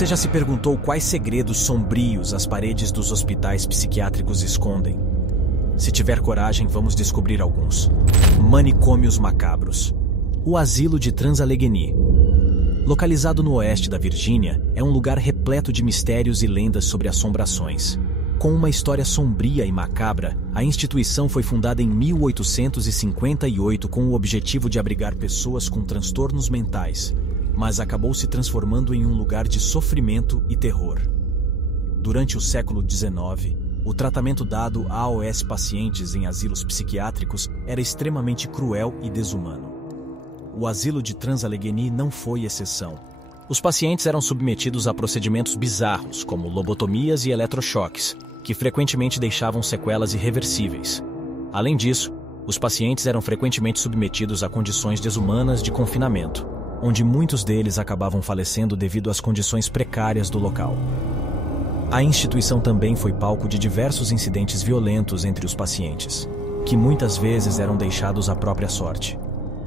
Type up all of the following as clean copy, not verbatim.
Você já se perguntou quais segredos sombrios as paredes dos hospitais psiquiátricos escondem? Se tiver coragem, vamos descobrir alguns. Manicômios macabros. O Asilo de Trans-Allegheny. Localizado no oeste da Virgínia, é um lugar repleto de mistérios e lendas sobre assombrações. Com uma história sombria e macabra, a instituição foi fundada em 1858 com o objetivo de abrigar pessoas com transtornos mentais, mas acabou se transformando em um lugar de sofrimento e terror. Durante o século XIX, o tratamento dado a AOS pacientes em asilos psiquiátricos era extremamente cruel e desumano. O Asilo de Trans-Allegheny não foi exceção. Os pacientes eram submetidos a procedimentos bizarros, como lobotomias e eletrochoques, que frequentemente deixavam sequelas irreversíveis. Além disso, os pacientes eram frequentemente submetidos a condições desumanas de confinamento, onde muitos deles acabavam falecendo devido às condições precárias do local. A instituição também foi palco de diversos incidentes violentos entre os pacientes, que muitas vezes eram deixados à própria sorte.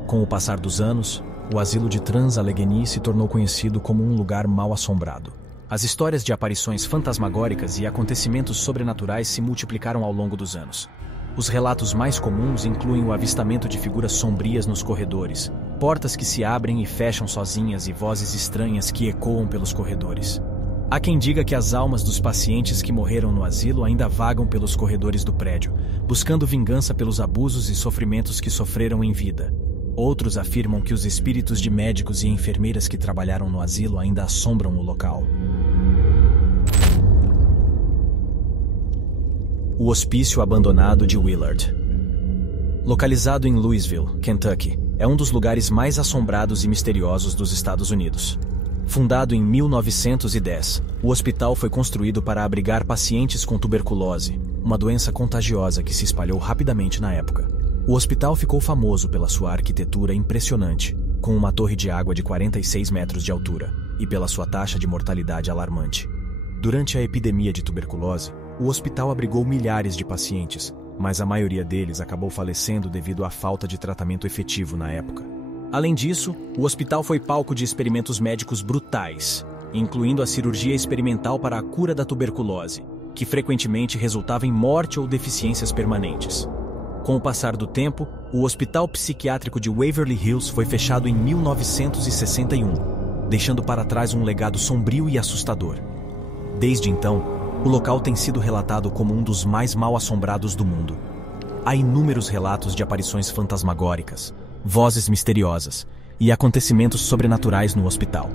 Com o passar dos anos, o Asilo de Trans-Allegheny se tornou conhecido como um lugar mal-assombrado. As histórias de aparições fantasmagóricas e acontecimentos sobrenaturais se multiplicaram ao longo dos anos. Os relatos mais comuns incluem o avistamento de figuras sombrias nos corredores, portas que se abrem e fecham sozinhas e vozes estranhas que ecoam pelos corredores. Há quem diga que as almas dos pacientes que morreram no asilo ainda vagam pelos corredores do prédio, buscando vingança pelos abusos e sofrimentos que sofreram em vida. Outros afirmam que os espíritos de médicos e enfermeiras que trabalharam no asilo ainda assombram o local. O Hospício Abandonado de Willard. Localizado em Louisville, Kentucky, é um dos lugares mais assombrados e misteriosos dos Estados Unidos. Fundado em 1910, o hospital foi construído para abrigar pacientes com tuberculose, uma doença contagiosa que se espalhou rapidamente na época. O hospital ficou famoso pela sua arquitetura impressionante, com uma torre de água de 46 metros de altura, e pela sua taxa de mortalidade alarmante. Durante a epidemia de tuberculose, o hospital abrigou milhares de pacientes, mas a maioria deles acabou falecendo devido à falta de tratamento efetivo na época. Além disso, o hospital foi palco de experimentos médicos brutais, incluindo a cirurgia experimental para a cura da tuberculose, que frequentemente resultava em morte ou deficiências permanentes. Com o passar do tempo, o Hospital Psiquiátrico de Waverly Hills foi fechado em 1961, deixando para trás um legado sombrio e assustador. Desde então, o local tem sido relatado como um dos mais mal-assombrados do mundo. Há inúmeros relatos de aparições fantasmagóricas, vozes misteriosas e acontecimentos sobrenaturais no hospital.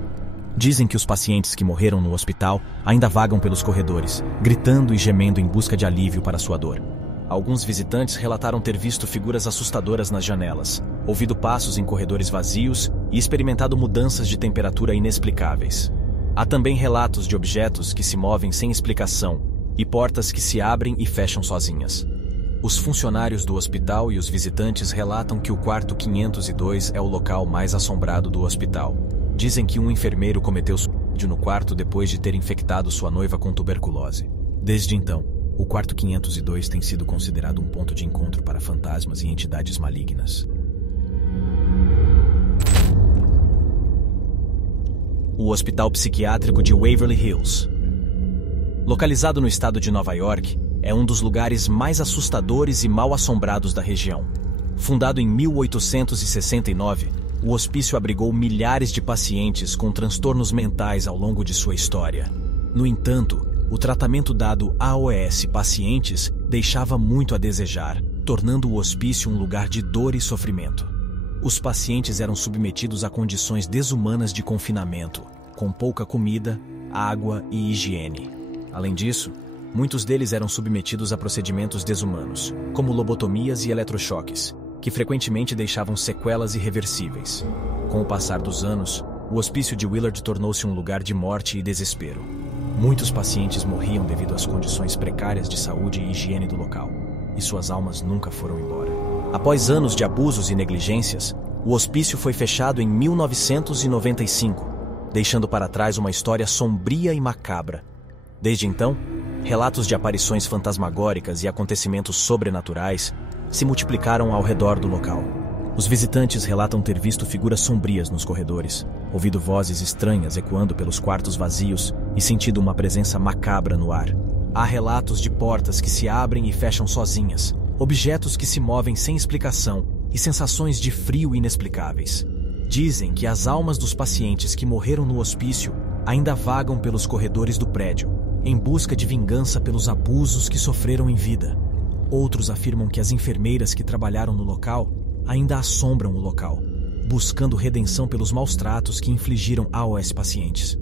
Dizem que os pacientes que morreram no hospital ainda vagam pelos corredores, gritando e gemendo em busca de alívio para sua dor. Alguns visitantes relataram ter visto figuras assustadoras nas janelas, ouvido passos em corredores vazios e experimentado mudanças de temperatura inexplicáveis. Há também relatos de objetos que se movem sem explicação e portas que se abrem e fecham sozinhas. Os funcionários do hospital e os visitantes relatam que o quarto 502 é o local mais assombrado do hospital. Dizem que um enfermeiro cometeu suicídio no quarto depois de ter infectado sua noiva com tuberculose. Desde então, o quarto 502 tem sido considerado um ponto de encontro para fantasmas e entidades malignas. O Hospital Psiquiátrico de Waverly Hills. Localizado no estado de Nova York, é um dos lugares mais assustadores e mal-assombrados da região. Fundado em 1869, o hospício abrigou milhares de pacientes com transtornos mentais ao longo de sua história. No entanto, o tratamento dado a AOS pacientes deixava muito a desejar, tornando o hospício um lugar de dor e sofrimento. Os pacientes eram submetidos a condições desumanas de confinamento, com pouca comida, água e higiene. Além disso, muitos deles eram submetidos a procedimentos desumanos, como lobotomias e eletrochoques, que frequentemente deixavam sequelas irreversíveis. Com o passar dos anos, o hospício de Willard tornou-se um lugar de morte e desespero. Muitos pacientes morriam devido às condições precárias de saúde e higiene do local, e suas almas nunca foram embora. Após anos de abusos e negligências, o hospício foi fechado em 1995, deixando para trás uma história sombria e macabra. Desde então, relatos de aparições fantasmagóricas e acontecimentos sobrenaturais se multiplicaram ao redor do local. Os visitantes relatam ter visto figuras sombrias nos corredores, ouvido vozes estranhas ecoando pelos quartos vazios e sentido uma presença macabra no ar. Há relatos de portas que se abrem e fecham sozinhas, objetos que se movem sem explicação e sensações de frio inexplicáveis. Dizem que as almas dos pacientes que morreram no hospício ainda vagam pelos corredores do prédio, em busca de vingança pelos abusos que sofreram em vida. Outros afirmam que as enfermeiras que trabalharam no local ainda assombram o local, buscando redenção pelos maus tratos que infligiram aos pacientes.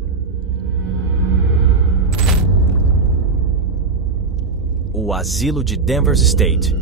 O Asilo de Danvers State.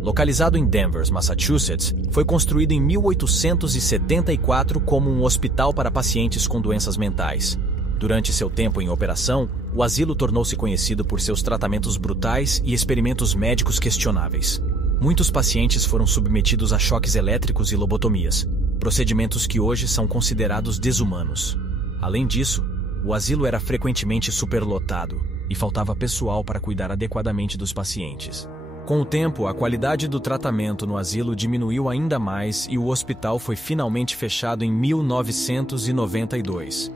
Localizado em Danvers, Massachusetts, foi construído em 1874 como um hospital para pacientes com doenças mentais. Durante seu tempo em operação, o asilo tornou-se conhecido por seus tratamentos brutais e experimentos médicos questionáveis. Muitos pacientes foram submetidos a choques elétricos e lobotomias, procedimentos que hoje são considerados desumanos. Além disso, o asilo era frequentemente superlotado e faltava pessoal para cuidar adequadamente dos pacientes. Com o tempo, a qualidade do tratamento no asilo diminuiu ainda mais e o hospital foi finalmente fechado em 1992,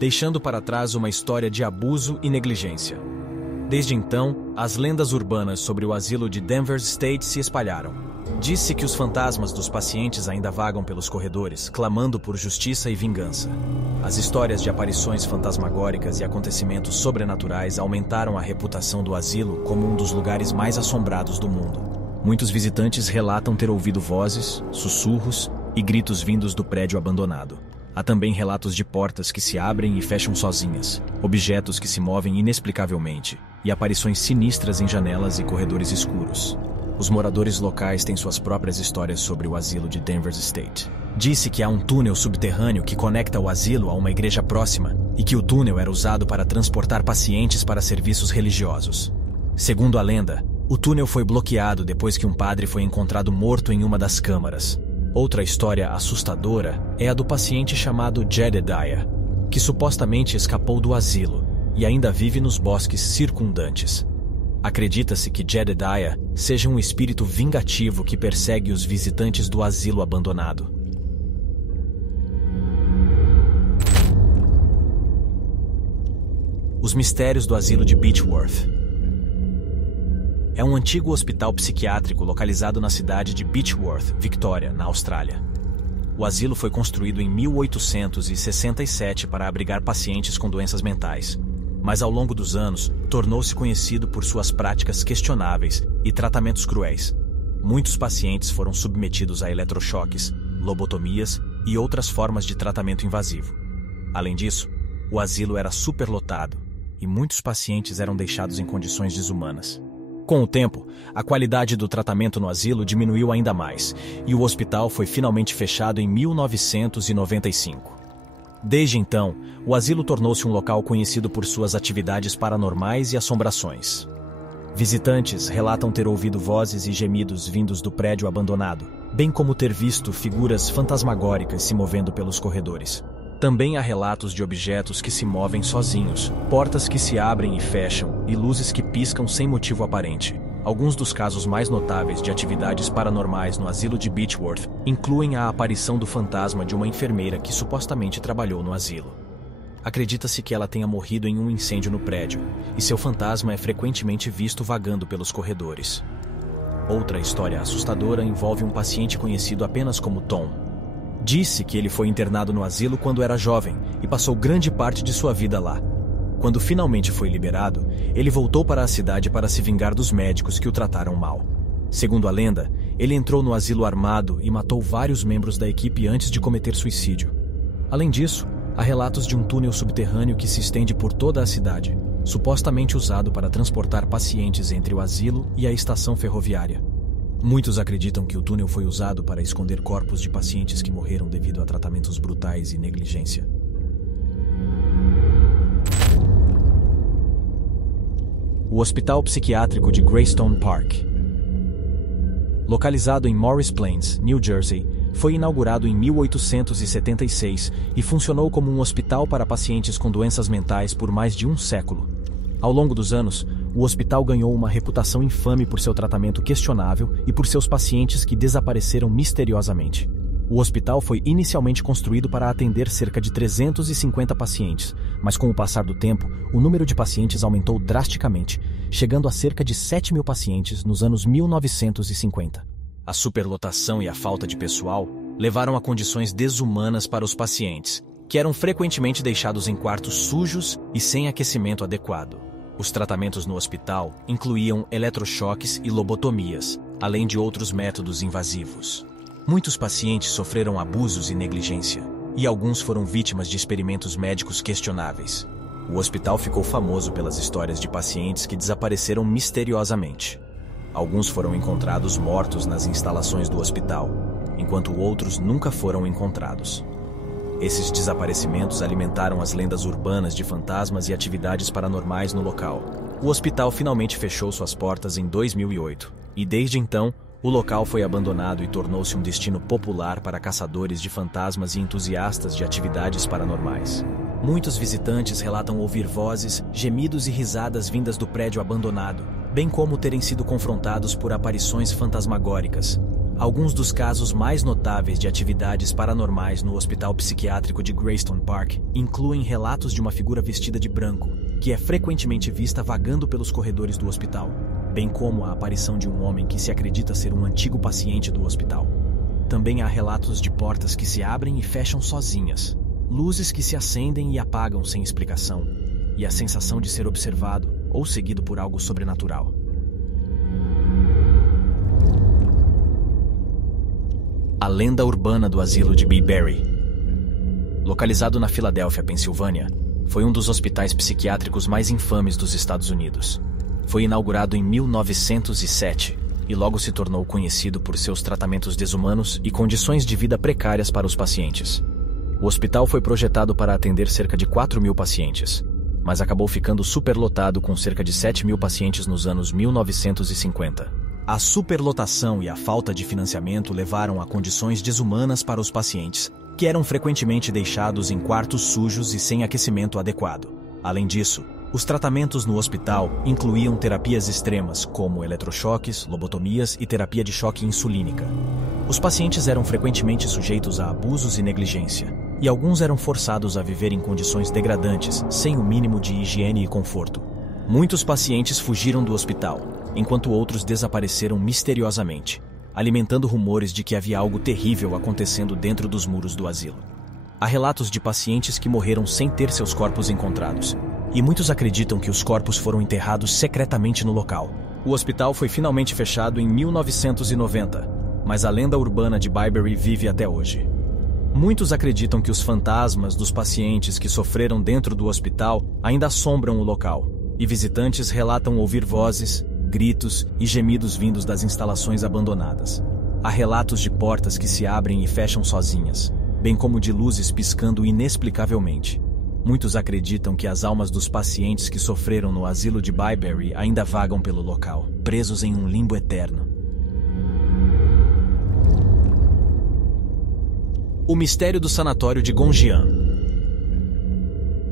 deixando para trás uma história de abuso e negligência. Desde então, as lendas urbanas sobre o asilo de Danvers State se espalharam. Diz-se que os fantasmas dos pacientes ainda vagam pelos corredores, clamando por justiça e vingança. As histórias de aparições fantasmagóricas e acontecimentos sobrenaturais aumentaram a reputação do asilo como um dos lugares mais assombrados do mundo. Muitos visitantes relatam ter ouvido vozes, sussurros e gritos vindos do prédio abandonado. Há também relatos de portas que se abrem e fecham sozinhas, objetos que se movem inexplicavelmente e aparições sinistras em janelas e corredores escuros. Os moradores locais têm suas próprias histórias sobre o asilo de Danvers State. Disse que há um túnel subterrâneo que conecta o asilo a uma igreja próxima e que o túnel era usado para transportar pacientes para serviços religiosos. Segundo a lenda, o túnel foi bloqueado depois que um padre foi encontrado morto em uma das câmaras. Outra história assustadora é a do paciente chamado Jedediah, que supostamente escapou do asilo e ainda vive nos bosques circundantes. Acredita-se que Jedediah seja um espírito vingativo que persegue os visitantes do asilo abandonado. Os mistérios do asilo de Beechworth. É um antigo hospital psiquiátrico localizado na cidade de Beechworth, Victoria, na Austrália. O asilo foi construído em 1867 para abrigar pacientes com doenças mentais, mas ao longo dos anos tornou-se conhecido por suas práticas questionáveis e tratamentos cruéis. Muitos pacientes foram submetidos a eletrochoques, lobotomias e outras formas de tratamento invasivo. Além disso, o asilo era superlotado e muitos pacientes eram deixados em condições desumanas. Com o tempo, a qualidade do tratamento no asilo diminuiu ainda mais e o hospital foi finalmente fechado em 1995. Desde então, o asilo tornou-se um local conhecido por suas atividades paranormais e assombrações. Visitantes relatam ter ouvido vozes e gemidos vindos do prédio abandonado, bem como ter visto figuras fantasmagóricas se movendo pelos corredores. Também há relatos de objetos que se movem sozinhos, portas que se abrem e fecham e luzes que piscam sem motivo aparente. Alguns dos casos mais notáveis de atividades paranormais no asilo de Beechworth incluem a aparição do fantasma de uma enfermeira que supostamente trabalhou no asilo. Acredita-se que ela tenha morrido em um incêndio no prédio, e seu fantasma é frequentemente visto vagando pelos corredores. Outra história assustadora envolve um paciente conhecido apenas como Tom. Disse que ele foi internado no asilo quando era jovem e passou grande parte de sua vida lá. Quando finalmente foi liberado, ele voltou para a cidade para se vingar dos médicos que o trataram mal. Segundo a lenda, ele entrou no asilo armado e matou vários membros da equipe antes de cometer suicídio. Além disso, há relatos de um túnel subterrâneo que se estende por toda a cidade, supostamente usado para transportar pacientes entre o asilo e a estação ferroviária. Muitos acreditam que o túnel foi usado para esconder corpos de pacientes que morreram devido a tratamentos brutais e negligência. O Hospital Psiquiátrico de Greystone Park. Localizado em Morris Plains, New Jersey, foi inaugurado em 1876 e funcionou como um hospital para pacientes com doenças mentais por mais de um século. Ao longo dos anos, o hospital ganhou uma reputação infame por seu tratamento questionável e por seus pacientes que desapareceram misteriosamente. O hospital foi inicialmente construído para atender cerca de 350 pacientes, mas com o passar do tempo, o número de pacientes aumentou drasticamente, chegando a cerca de 7.000 pacientes nos anos 1950. A superlotação e a falta de pessoal levaram a condições desumanas para os pacientes, que eram frequentemente deixados em quartos sujos e sem aquecimento adequado. Os tratamentos no hospital incluíam eletrochoques e lobotomias, além de outros métodos invasivos. Muitos pacientes sofreram abusos e negligência, e alguns foram vítimas de experimentos médicos questionáveis. O hospital ficou famoso pelas histórias de pacientes que desapareceram misteriosamente. Alguns foram encontrados mortos nas instalações do hospital, enquanto outros nunca foram encontrados. Esses desaparecimentos alimentaram as lendas urbanas de fantasmas e atividades paranormais no local. O hospital finalmente fechou suas portas em 2008, e desde então, o local foi abandonado e tornou-se um destino popular para caçadores de fantasmas e entusiastas de atividades paranormais. Muitos visitantes relatam ouvir vozes, gemidos e risadas vindas do prédio abandonado, bem como terem sido confrontados por aparições fantasmagóricas. Alguns dos casos mais notáveis de atividades paranormais no Hospital Psiquiátrico de Greystone Park incluem relatos de uma figura vestida de branco, que é frequentemente vista vagando pelos corredores do hospital, bem como a aparição de um homem que se acredita ser um antigo paciente do hospital. Também há relatos de portas que se abrem e fecham sozinhas, luzes que se acendem e apagam sem explicação, e a sensação de ser observado ou seguido por algo sobrenatural. A lenda urbana do asilo de Bayberry. Localizado na Filadélfia, Pensilvânia, foi um dos hospitais psiquiátricos mais infames dos Estados Unidos. Foi inaugurado em 1907 e logo se tornou conhecido por seus tratamentos desumanos e condições de vida precárias para os pacientes. O hospital foi projetado para atender cerca de 4.000 pacientes, mas acabou ficando superlotado com cerca de 7.000 pacientes nos anos 1950. A superlotação e a falta de financiamento levaram a condições desumanas para os pacientes, que eram frequentemente deixados em quartos sujos e sem aquecimento adequado. Além disso, os tratamentos no hospital incluíam terapias extremas, como eletrochoques, lobotomias e terapia de choque insulínica. Os pacientes eram frequentemente sujeitos a abusos e negligência, e alguns eram forçados a viver em condições degradantes, sem o mínimo de higiene e conforto. Muitos pacientes fugiram do hospital, enquanto outros desapareceram misteriosamente, alimentando rumores de que havia algo terrível acontecendo dentro dos muros do asilo. Há relatos de pacientes que morreram sem ter seus corpos encontrados, e muitos acreditam que os corpos foram enterrados secretamente no local. O hospital foi finalmente fechado em 1990, mas a lenda urbana de Bayberry vive até hoje. Muitos acreditam que os fantasmas dos pacientes que sofreram dentro do hospital ainda assombram o local, e visitantes relatam ouvir vozes, gritos e gemidos vindos das instalações abandonadas. Há relatos de portas que se abrem e fecham sozinhas, bem como de luzes piscando inexplicavelmente. Muitos acreditam que as almas dos pacientes que sofreram no asilo de Bayberry ainda vagam pelo local, presos em um limbo eterno. O mistério do sanatório de Gonjiam.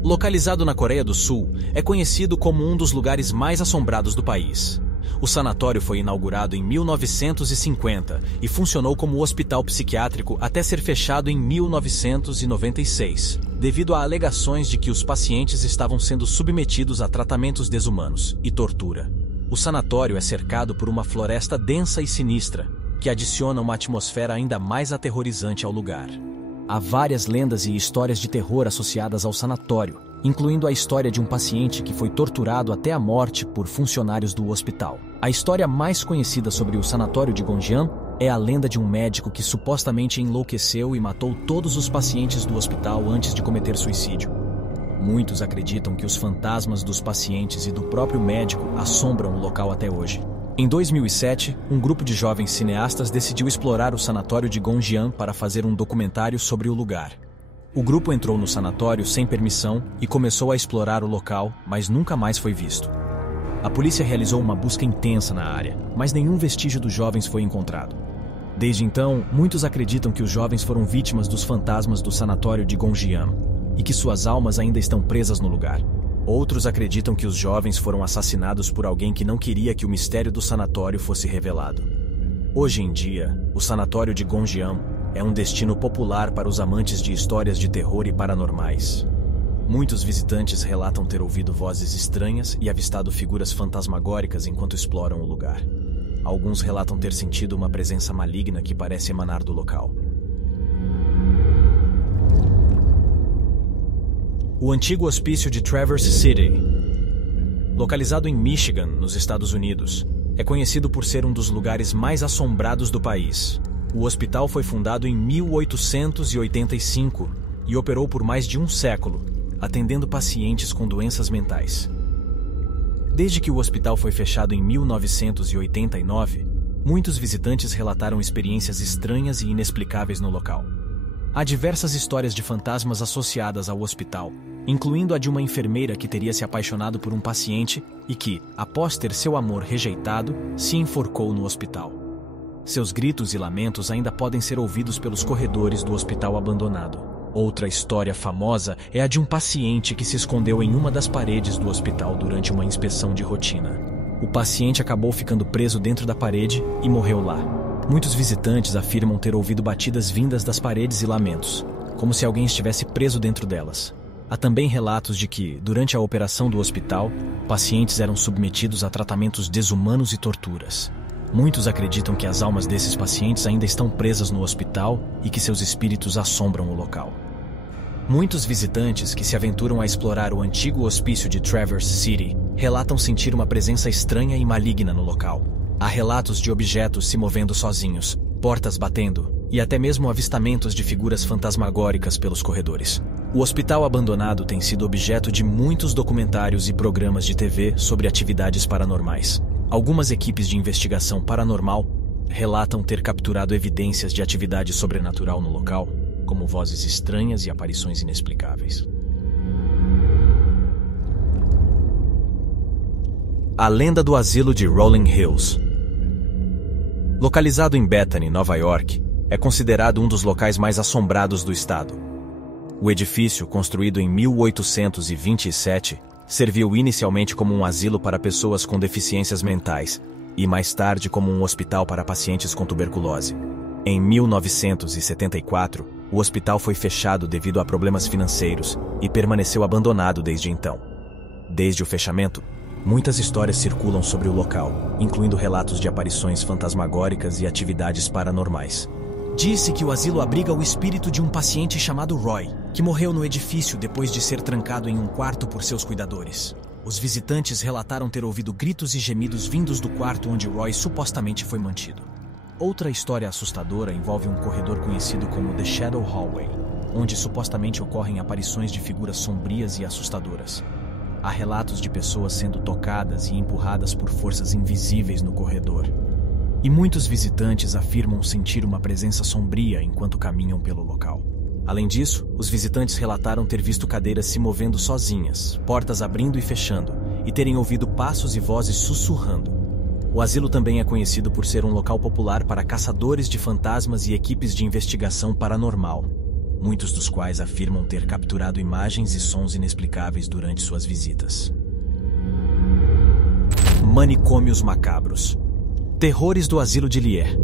Localizado na Coreia do Sul, é conhecido como um dos lugares mais assombrados do país. O sanatório foi inaugurado em 1950 e funcionou como hospital psiquiátrico até ser fechado em 1996, devido a alegações de que os pacientes estavam sendo submetidos a tratamentos desumanos e tortura. O sanatório é cercado por uma floresta densa e sinistra, que adiciona uma atmosfera ainda mais aterrorizante ao lugar. Há várias lendas e histórias de terror associadas ao sanatório, incluindo a história de um paciente que foi torturado até a morte por funcionários do hospital. A história mais conhecida sobre o sanatório de Gonjiam é a lenda de um médico que supostamente enlouqueceu e matou todos os pacientes do hospital antes de cometer suicídio. Muitos acreditam que os fantasmas dos pacientes e do próprio médico assombram o local até hoje. Em 2007, um grupo de jovens cineastas decidiu explorar o sanatório de Gonjiam para fazer um documentário sobre o lugar. O grupo entrou no sanatório sem permissão e começou a explorar o local, mas nunca mais foi visto. A polícia realizou uma busca intensa na área, mas nenhum vestígio dos jovens foi encontrado. Desde então, muitos acreditam que os jovens foram vítimas dos fantasmas do sanatório de Gonjiam e que suas almas ainda estão presas no lugar. Outros acreditam que os jovens foram assassinados por alguém que não queria que o mistério do sanatório fosse revelado. Hoje em dia, o sanatório de Gonjiam é um destino popular para os amantes de histórias de terror e paranormais. Muitos visitantes relatam ter ouvido vozes estranhas e avistado figuras fantasmagóricas enquanto exploram o lugar. Alguns relatam ter sentido uma presença maligna que parece emanar do local. O antigo hospício de Traverse City, localizado em Michigan, nos Estados Unidos, é conhecido por ser um dos lugares mais assombrados do país. O hospital foi fundado em 1885 e operou por mais de um século, atendendo pacientes com doenças mentais. Desde que o hospital foi fechado em 1989, muitos visitantes relataram experiências estranhas e inexplicáveis no local. Há diversas histórias de fantasmas associadas ao hospital, incluindo a de uma enfermeira que teria se apaixonado por um paciente e que, após ter seu amor rejeitado, se enforcou no hospital. Seus gritos e lamentos ainda podem ser ouvidos pelos corredores do hospital abandonado. Outra história famosa é a de um paciente que se escondeu em uma das paredes do hospital durante uma inspeção de rotina. O paciente acabou ficando preso dentro da parede e morreu lá. Muitos visitantes afirmam ter ouvido batidas vindas das paredes e lamentos, como se alguém estivesse preso dentro delas. Há também relatos de que, durante a operação do hospital, pacientes eram submetidos a tratamentos desumanos e torturas. Muitos acreditam que as almas desses pacientes ainda estão presas no hospital e que seus espíritos assombram o local. Muitos visitantes que se aventuram a explorar o antigo hospício de Traverse City relatam sentir uma presença estranha e maligna no local. Há relatos de objetos se movendo sozinhos, portas batendo e até mesmo avistamentos de figuras fantasmagóricas pelos corredores. O hospital abandonado tem sido objeto de muitos documentários e programas de TV sobre atividades paranormais. Algumas equipes de investigação paranormal relatam ter capturado evidências de atividade sobrenatural no local, como vozes estranhas e aparições inexplicáveis. A lenda do asilo de Rolling Hills. Localizado em Bethany, Nova York, é considerado um dos locais mais assombrados do estado. O edifício, construído em 1827, serviu inicialmente como um asilo para pessoas com deficiências mentais e mais tarde como um hospital para pacientes com tuberculose. Em 1974, o hospital foi fechado devido a problemas financeiros e permaneceu abandonado desde então. Desde o fechamento, muitas histórias circulam sobre o local, incluindo relatos de aparições fantasmagóricas e atividades paranormais. Disse que o asilo abriga o espírito de um paciente chamado Roy, que morreu no edifício depois de ser trancado em um quarto por seus cuidadores. Os visitantes relataram ter ouvido gritos e gemidos vindos do quarto onde Roy supostamente foi mantido. Outra história assustadora envolve um corredor conhecido como The Shadow Hallway, onde supostamente ocorrem aparições de figuras sombrias e assustadoras. Há relatos de pessoas sendo tocadas e empurradas por forças invisíveis no corredor. E muitos visitantes afirmam sentir uma presença sombria enquanto caminham pelo local. Além disso, os visitantes relataram ter visto cadeiras se movendo sozinhas, portas abrindo e fechando, e terem ouvido passos e vozes sussurrando. O asilo também é conhecido por ser um local popular para caçadores de fantasmas e equipes de investigação paranormal, muitos dos quais afirmam ter capturado imagens e sons inexplicáveis durante suas visitas. Manicômios macabros. Terrores do Asilo de Lier.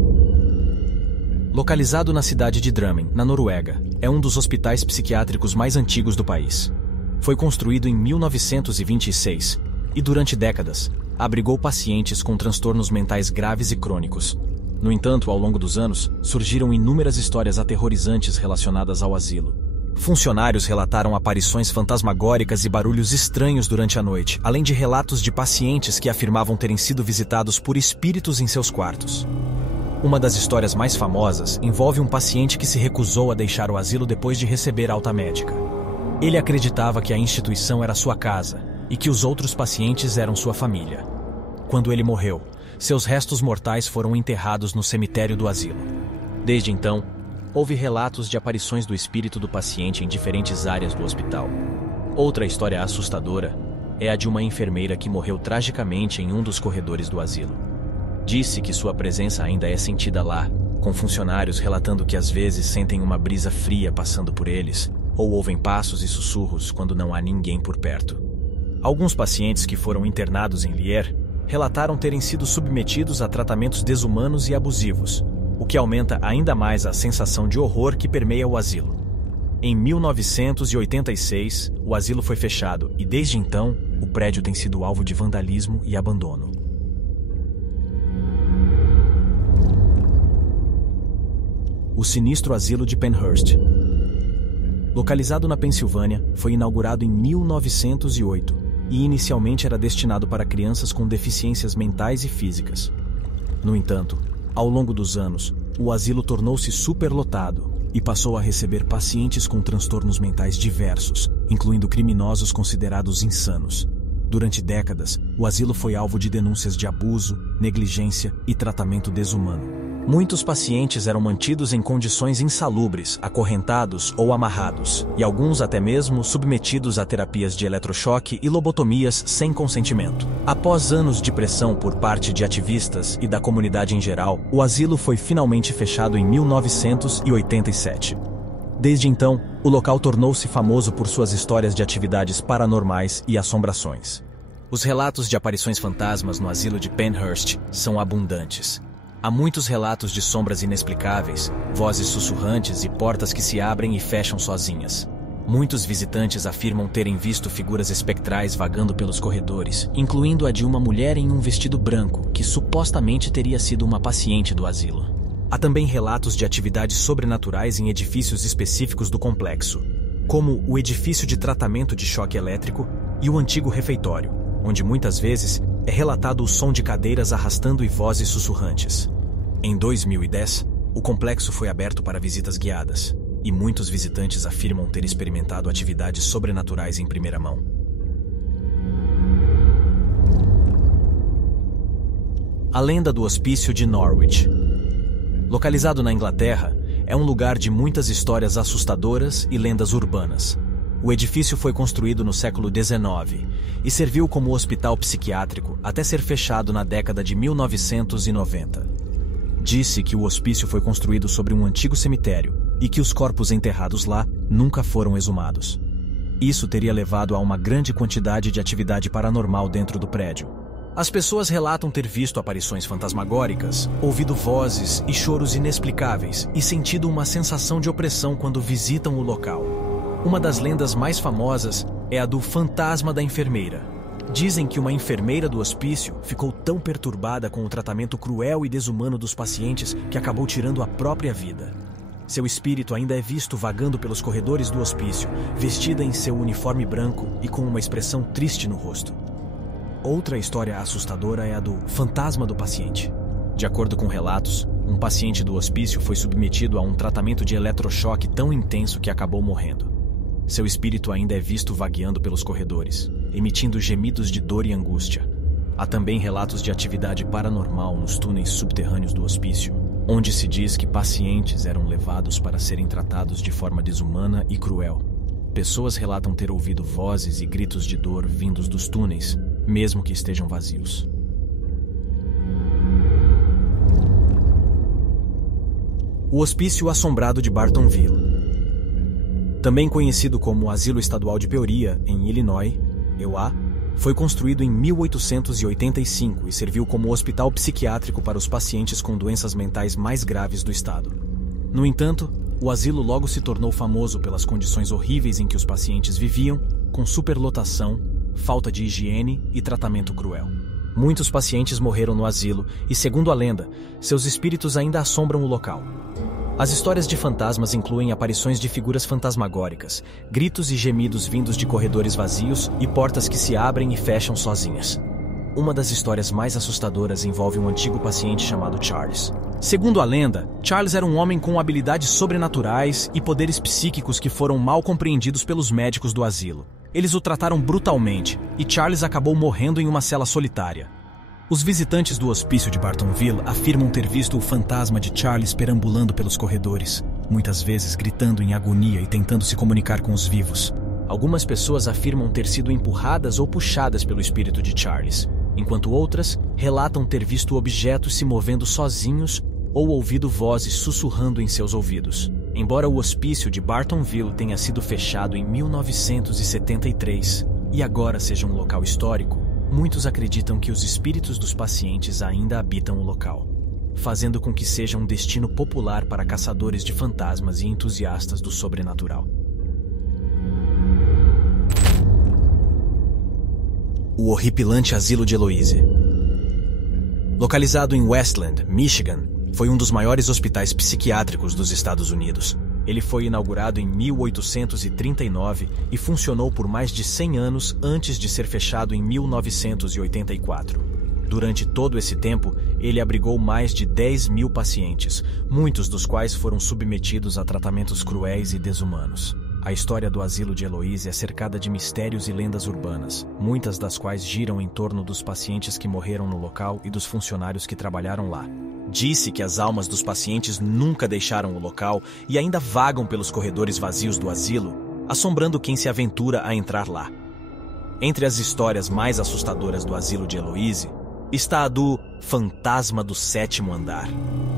Localizado na cidade de Drammen, na Noruega, é um dos hospitais psiquiátricos mais antigos do país. Foi construído em 1926 e, durante décadas, abrigou pacientes com transtornos mentais graves e crônicos. No entanto, ao longo dos anos, surgiram inúmeras histórias aterrorizantes relacionadas ao asilo. Funcionários relataram aparições fantasmagóricas e barulhos estranhos durante a noite, além de relatos de pacientes que afirmavam terem sido visitados por espíritos em seus quartos. Uma das histórias mais famosas envolve um paciente que se recusou a deixar o asilo depois de receber alta médica. Ele acreditava que a instituição era sua casa e que os outros pacientes eram sua família. Quando ele morreu, seus restos mortais foram enterrados no cemitério do asilo. Desde então, houve relatos de aparições do espírito do paciente em diferentes áreas do hospital. Outra história assustadora é a de uma enfermeira que morreu tragicamente em um dos corredores do asilo. Disse que sua presença ainda é sentida lá, com funcionários relatando que às vezes sentem uma brisa fria passando por eles, ou ouvem passos e sussurros quando não há ninguém por perto. Alguns pacientes que foram internados em Lier relataram terem sido submetidos a tratamentos desumanos e abusivos, o que aumenta ainda mais a sensação de horror que permeia o asilo. Em 1986, o asilo foi fechado e, desde então, o prédio tem sido alvo de vandalismo e abandono. O sinistro asilo de Penhurst. Localizado na Pensilvânia, foi inaugurado em 1908 e inicialmente era destinado para crianças com deficiências mentais e físicas. No entanto, ao longo dos anos, o asilo tornou-se superlotado e passou a receber pacientes com transtornos mentais diversos, incluindo criminosos considerados insanos. Durante décadas, o asilo foi alvo de denúncias de abuso, negligência e tratamento desumano. Muitos pacientes eram mantidos em condições insalubres, acorrentados ou amarrados, e alguns até mesmo submetidos a terapias de eletrochoque e lobotomias sem consentimento. Após anos de pressão por parte de ativistas e da comunidade em geral, o asilo foi finalmente fechado em 1987. Desde então, o local tornou-se famoso por suas histórias de atividades paranormais e assombrações. Os relatos de aparições fantasmas no asilo de Penhurst são abundantes. Há muitos relatos de sombras inexplicáveis, vozes sussurrantes e portas que se abrem e fecham sozinhas. Muitos visitantes afirmam terem visto figuras espectrais vagando pelos corredores, incluindo a de uma mulher em um vestido branco, que supostamente teria sido uma paciente do asilo. Há também relatos de atividades sobrenaturais em edifícios específicos do complexo, como o edifício de tratamento de choque elétrico e o antigo refeitório, onde muitas vezes é relatado o som de cadeiras arrastando e vozes sussurrantes. Em 2010, o complexo foi aberto para visitas guiadas, e muitos visitantes afirmam ter experimentado atividades sobrenaturais em primeira mão. A lenda do Hospício de Norwich. Localizado na Inglaterra, é um lugar de muitas histórias assustadoras e lendas urbanas. O edifício foi construído no século XIX e serviu como hospital psiquiátrico até ser fechado na década de 1990. Disse que o hospício foi construído sobre um antigo cemitério e que os corpos enterrados lá nunca foram exumados. Isso teria levado a uma grande quantidade de atividade paranormal dentro do prédio. As pessoas relatam ter visto aparições fantasmagóricas, ouvido vozes e choros inexplicáveis e sentido uma sensação de opressão quando visitam o local. Uma das lendas mais famosas é a do fantasma da enfermeira. Dizem que uma enfermeira do hospício ficou tão perturbada com o tratamento cruel e desumano dos pacientes que acabou tirando a própria vida. Seu espírito ainda é visto vagando pelos corredores do hospício, vestida em seu uniforme branco e com uma expressão triste no rosto. Outra história assustadora é a do fantasma do paciente. De acordo com relatos, um paciente do hospício foi submetido a um tratamento de eletrochoque tão intenso que acabou morrendo. Seu espírito ainda é visto vagueando pelos corredores, emitindo gemidos de dor e angústia. Há também relatos de atividade paranormal nos túneis subterrâneos do hospício, onde se diz que pacientes eram levados para serem tratados de forma desumana e cruel. Pessoas relatam ter ouvido vozes e gritos de dor vindos dos túneis, mesmo que estejam vazios. O Hospício Assombrado de Bartonville. Também conhecido como Asilo Estadual de Peoria, em Illinois, EUA, foi construído em 1885 e serviu como hospital psiquiátrico para os pacientes com doenças mentais mais graves do estado. No entanto, o asilo logo se tornou famoso pelas condições horríveis em que os pacientes viviam, com superlotação, falta de higiene e tratamento cruel. Muitos pacientes morreram no asilo e, segundo a lenda, seus espíritos ainda assombram o local. As histórias de fantasmas incluem aparições de figuras fantasmagóricas, gritos e gemidos vindos de corredores vazios e portas que se abrem e fecham sozinhas. Uma das histórias mais assustadoras envolve um antigo paciente chamado Charles. Segundo a lenda, Charles era um homem com habilidades sobrenaturais e poderes psíquicos que foram mal compreendidos pelos médicos do asilo. Eles o trataram brutalmente e Charles acabou morrendo em uma cela solitária. Os visitantes do hospício de Bartonville afirmam ter visto o fantasma de Charles perambulando pelos corredores, muitas vezes gritando em agonia e tentando se comunicar com os vivos. Algumas pessoas afirmam ter sido empurradas ou puxadas pelo espírito de Charles, enquanto outras relatam ter visto objetos se movendo sozinhos ou ouvido vozes sussurrando em seus ouvidos. Embora o hospício de Bartonville tenha sido fechado em 1973, e agora seja um local histórico, muitos acreditam que os espíritos dos pacientes ainda habitam o local, fazendo com que seja um destino popular para caçadores de fantasmas e entusiastas do sobrenatural. O horripilante Asilo de Eloise. Localizado em Westland, Michigan, foi um dos maiores hospitais psiquiátricos dos Estados Unidos. Ele foi inaugurado em 1839 e funcionou por mais de 100 anos antes de ser fechado em 1984. Durante todo esse tempo, ele abrigou mais de 10.000 pacientes, muitos dos quais foram submetidos a tratamentos cruéis e desumanos. A história do Asilo de Eloise é cercada de mistérios e lendas urbanas, muitas das quais giram em torno dos pacientes que morreram no local e dos funcionários que trabalharam lá. Disse que as almas dos pacientes nunca deixaram o local e ainda vagam pelos corredores vazios do asilo, assombrando quem se aventura a entrar lá. Entre as histórias mais assustadoras do Asilo de Eloise está a do Fantasma do Sétimo Andar.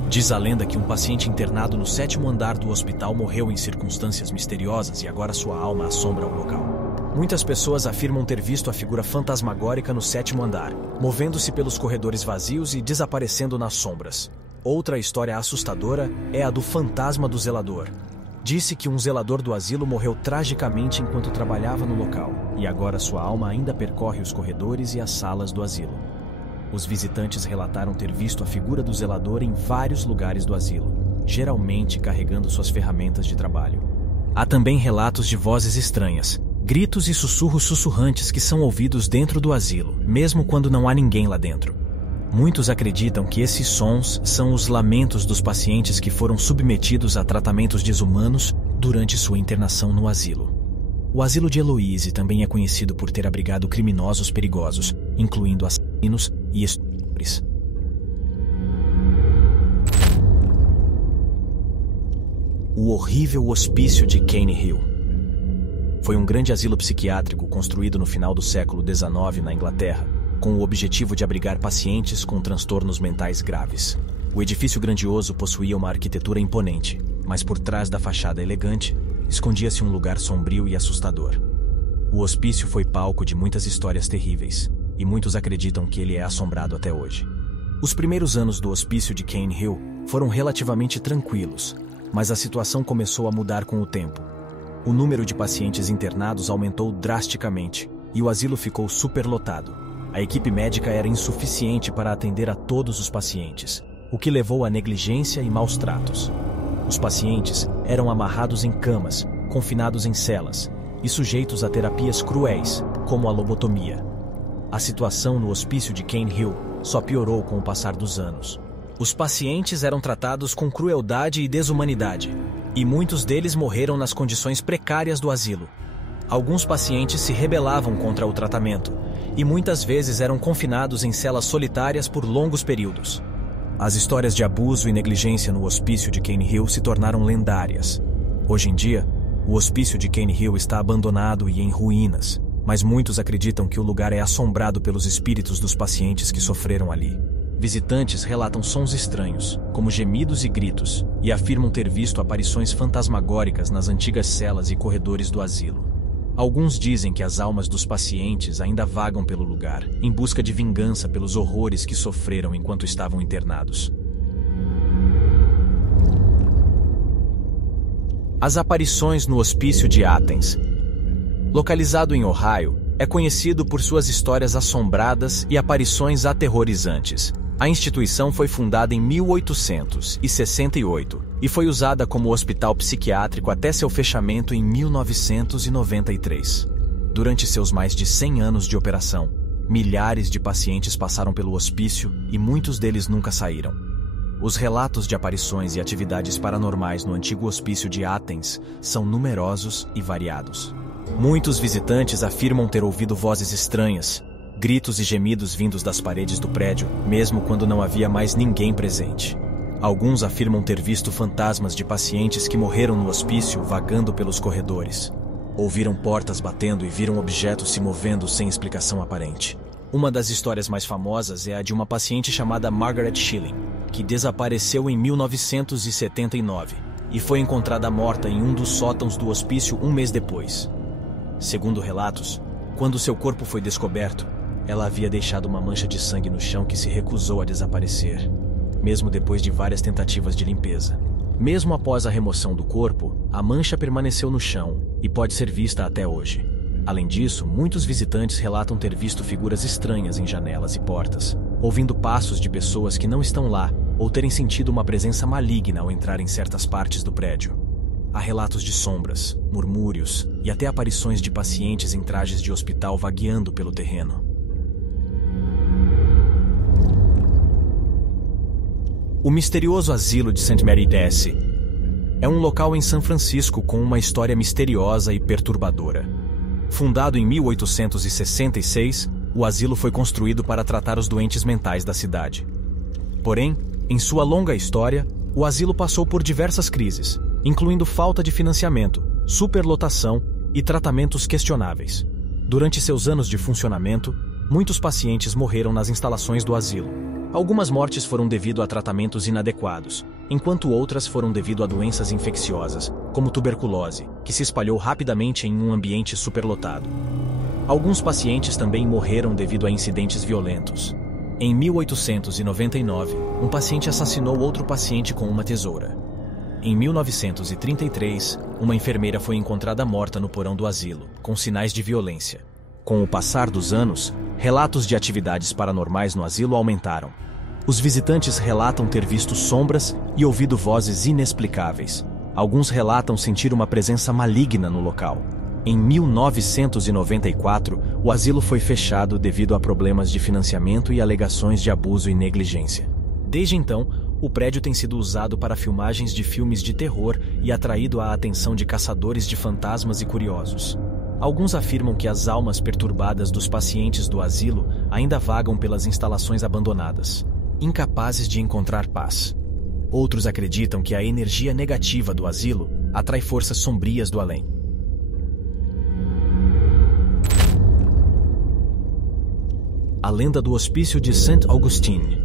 Diz a lenda que um paciente internado no 7º andar do hospital morreu em circunstâncias misteriosas e agora sua alma assombra o local. Muitas pessoas afirmam ter visto a figura fantasmagórica no 7º andar, movendo-se pelos corredores vazios e desaparecendo nas sombras. Outra história assustadora é a do Fantasma do Zelador. Disse que um zelador do asilo morreu tragicamente enquanto trabalhava no local, e agora sua alma ainda percorre os corredores e as salas do asilo. Os visitantes relataram ter visto a figura do zelador em vários lugares do asilo, geralmente carregando suas ferramentas de trabalho. Há também relatos de vozes estranhas, gritos e sussurros sussurrantes que são ouvidos dentro do asilo, mesmo quando não há ninguém lá dentro. Muitos acreditam que esses sons são os lamentos dos pacientes que foram submetidos a tratamentos desumanos durante sua internação no asilo. O Asilo de Eloise também é conhecido por ter abrigado criminosos perigosos, incluindo assassinos e estupradores. O horrível Hospício de Cane Hill. Foi um grande asilo psiquiátrico construído no final do século XIX na Inglaterra, com o objetivo de abrigar pacientes com transtornos mentais graves. O edifício grandioso possuía uma arquitetura imponente, mas por trás da fachada elegante, escondia-se um lugar sombrio e assustador. O hospício foi palco de muitas histórias terríveis, e muitos acreditam que ele é assombrado até hoje. Os primeiros anos do Hospício de Cane Hill foram relativamente tranquilos, mas a situação começou a mudar com o tempo. O número de pacientes internados aumentou drasticamente, e o asilo ficou superlotado. A equipe médica era insuficiente para atender a todos os pacientes, o que levou à negligência e maus tratos. Os pacientes eram amarrados em camas, confinados em celas e sujeitos a terapias cruéis, como a lobotomia. A situação no Hospício de Cane Hill só piorou com o passar dos anos. Os pacientes eram tratados com crueldade e desumanidade, e muitos deles morreram nas condições precárias do asilo. Alguns pacientes se rebelavam contra o tratamento, e muitas vezes eram confinados em celas solitárias por longos períodos. As histórias de abuso e negligência no Hospício de Cane Hill se tornaram lendárias. Hoje em dia, o Hospício de Cane Hill está abandonado e em ruínas, mas muitos acreditam que o lugar é assombrado pelos espíritos dos pacientes que sofreram ali. Visitantes relatam sons estranhos, como gemidos e gritos, e afirmam ter visto aparições fantasmagóricas nas antigas celas e corredores do asilo. Alguns dizem que as almas dos pacientes ainda vagam pelo lugar, em busca de vingança pelos horrores que sofreram enquanto estavam internados. As aparições no Hospício de Athens. Localizado em Ohio, é conhecido por suas histórias assombradas e aparições aterrorizantes. A instituição foi fundada em 1868 e foi usada como hospital psiquiátrico até seu fechamento em 1993. Durante seus mais de 100 anos de operação, milhares de pacientes passaram pelo hospício e muitos deles nunca saíram. Os relatos de aparições e atividades paranormais no antigo Hospício de Athens são numerosos e variados. Muitos visitantes afirmam ter ouvido vozes estranhas, gritos e gemidos vindos das paredes do prédio, mesmo quando não havia mais ninguém presente. Alguns afirmam ter visto fantasmas de pacientes que morreram no hospício vagando pelos corredores. Ouviram portas batendo e viram objetos se movendo sem explicação aparente. Uma das histórias mais famosas é a de uma paciente chamada Margaret Schilling, que desapareceu em 1979 e foi encontrada morta em um dos sótãos do hospício um mês depois. Segundo relatos, Quando seu corpo foi descoberto, ela havia deixado uma mancha de sangue no chão que se recusou a desaparecer, mesmo depois de várias tentativas de limpeza. Mesmo após a remoção do corpo, a mancha permaneceu no chão e pode ser vista até hoje. Além disso, muitos visitantes relatam ter visto figuras estranhas em janelas e portas, ouvindo passos de pessoas que não estão lá ou terem sentido uma presença maligna ao entrar em certas partes do prédio. Há relatos de sombras, murmúrios e até aparições de pacientes em trajes de hospital vagueando pelo terreno. O misterioso asilo de St. Mary Desse é um local em São Francisco com uma história misteriosa e perturbadora. Fundado em 1866, o asilo foi construído para tratar os doentes mentais da cidade. Porém, em sua longa história, o asilo passou por diversas crises, incluindo falta de financiamento, superlotação e tratamentos questionáveis. Durante seus anos de funcionamento, muitos pacientes morreram nas instalações do asilo. Algumas mortes foram devido a tratamentos inadequados, enquanto outras foram devido a doenças infecciosas, como tuberculose, que se espalhou rapidamente em um ambiente superlotado. Alguns pacientes também morreram devido a incidentes violentos. Em 1899, um paciente assassinou outro paciente com uma tesoura. Em 1933, uma enfermeira foi encontrada morta no porão do asilo, com sinais de violência. Com o passar dos anos, relatos de atividades paranormais no asilo aumentaram. Os visitantes relatam ter visto sombras e ouvido vozes inexplicáveis. Alguns relatam sentir uma presença maligna no local. Em 1994, o asilo foi fechado devido a problemas de financiamento e alegações de abuso e negligência. Desde então, o prédio tem sido usado para filmagens de filmes de terror e atraído a atenção de caçadores de fantasmas e curiosos. Alguns afirmam que as almas perturbadas dos pacientes do asilo ainda vagam pelas instalações abandonadas, incapazes de encontrar paz. Outros acreditam que a energia negativa do asilo atrai forças sombrias do além. A lenda do Hospício de St. Augustine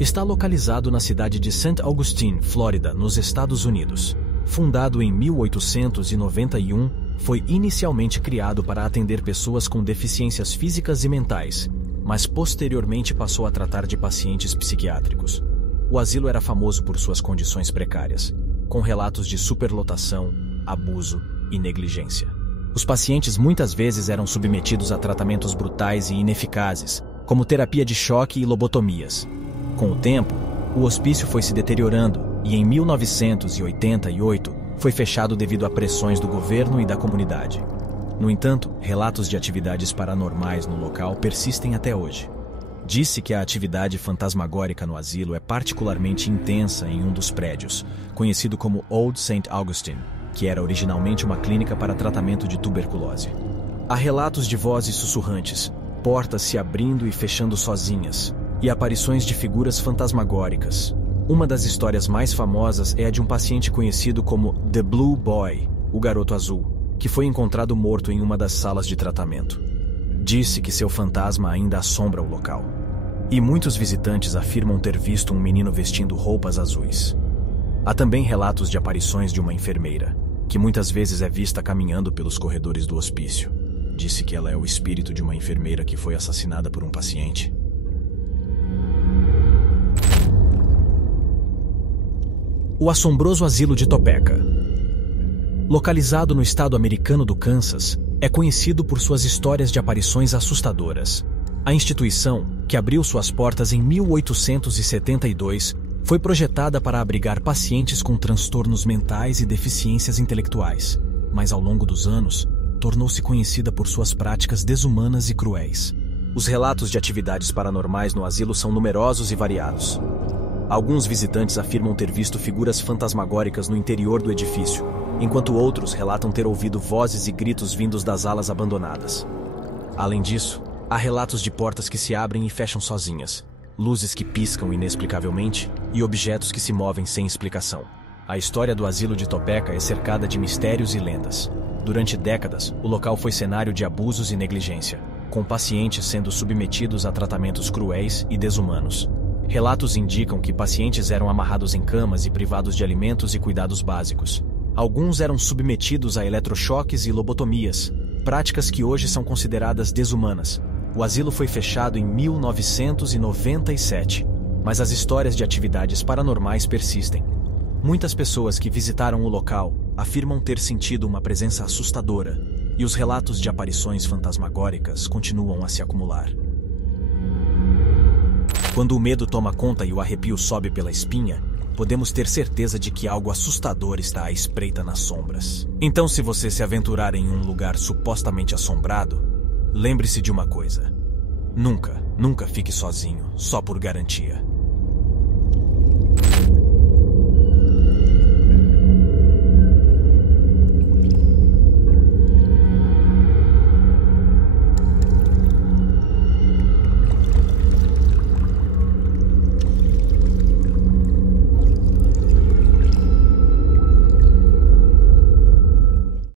está localizado na cidade de St. Augustine, Flórida, nos Estados Unidos. Fundado em 1891, foi inicialmente criado para atender pessoas com deficiências físicas e mentais, mas posteriormente passou a tratar de pacientes psiquiátricos. O asilo era famoso por suas condições precárias, com relatos de superlotação, abuso e negligência. Os pacientes muitas vezes eram submetidos a tratamentos brutais e ineficazes, como terapia de choque e lobotomias. Com o tempo, o hospício foi se deteriorando e em 1988 foi fechado devido a pressões do governo e da comunidade. No entanto, relatos de atividades paranormais no local persistem até hoje. Disse que a atividade fantasmagórica no asilo é particularmente intensa em um dos prédios, conhecido como Old St. Augustine, que era originalmente uma clínica para tratamento de tuberculose. Há relatos de vozes sussurrantes, portas se abrindo e fechando sozinhas, e aparições de figuras fantasmagóricas. Uma das histórias mais famosas é a de um paciente conhecido como The Blue Boy, o garoto azul, que foi encontrado morto em uma das salas de tratamento. Disse que seu fantasma ainda assombra o local. E muitos visitantes afirmam ter visto um menino vestindo roupas azuis. Há também relatos de aparições de uma enfermeira, que muitas vezes é vista caminhando pelos corredores do hospício. Disse que ela é o espírito de uma enfermeira que foi assassinada por um paciente. O assombroso asilo de Topeka. Localizado no estado americano do Kansas, é conhecido por suas histórias de aparições assustadoras. A instituição, que abriu suas portas em 1872, foi projetada para abrigar pacientes com transtornos mentais e deficiências intelectuais, mas ao longo dos anos, tornou-se conhecida por suas práticas desumanas e cruéis. Os relatos de atividades paranormais no asilo são numerosos e variados. Alguns visitantes afirmam ter visto figuras fantasmagóricas no interior do edifício, enquanto outros relatam ter ouvido vozes e gritos vindos das alas abandonadas. Além disso, há relatos de portas que se abrem e fecham sozinhas, luzes que piscam inexplicavelmente e objetos que se movem sem explicação. A história do asilo de Topeka é cercada de mistérios e lendas. Durante décadas, o local foi cenário de abusos e negligência, com pacientes sendo submetidos a tratamentos cruéis e desumanos. Relatos indicam que pacientes eram amarrados em camas e privados de alimentos e cuidados básicos. Alguns eram submetidos a eletrochoques e lobotomias, práticas que hoje são consideradas desumanas. O asilo foi fechado em 1997, mas as histórias de atividades paranormais persistem. Muitas pessoas que visitaram o local afirmam ter sentido uma presença assustadora, e os relatos de aparições fantasmagóricas continuam a se acumular. Quando o medo toma conta e o arrepio sobe pela espinha, podemos ter certeza de que algo assustador está à espreita nas sombras. Então, se você se aventurar em um lugar supostamente assombrado, lembre-se de uma coisa: nunca fique sozinho, só por garantia.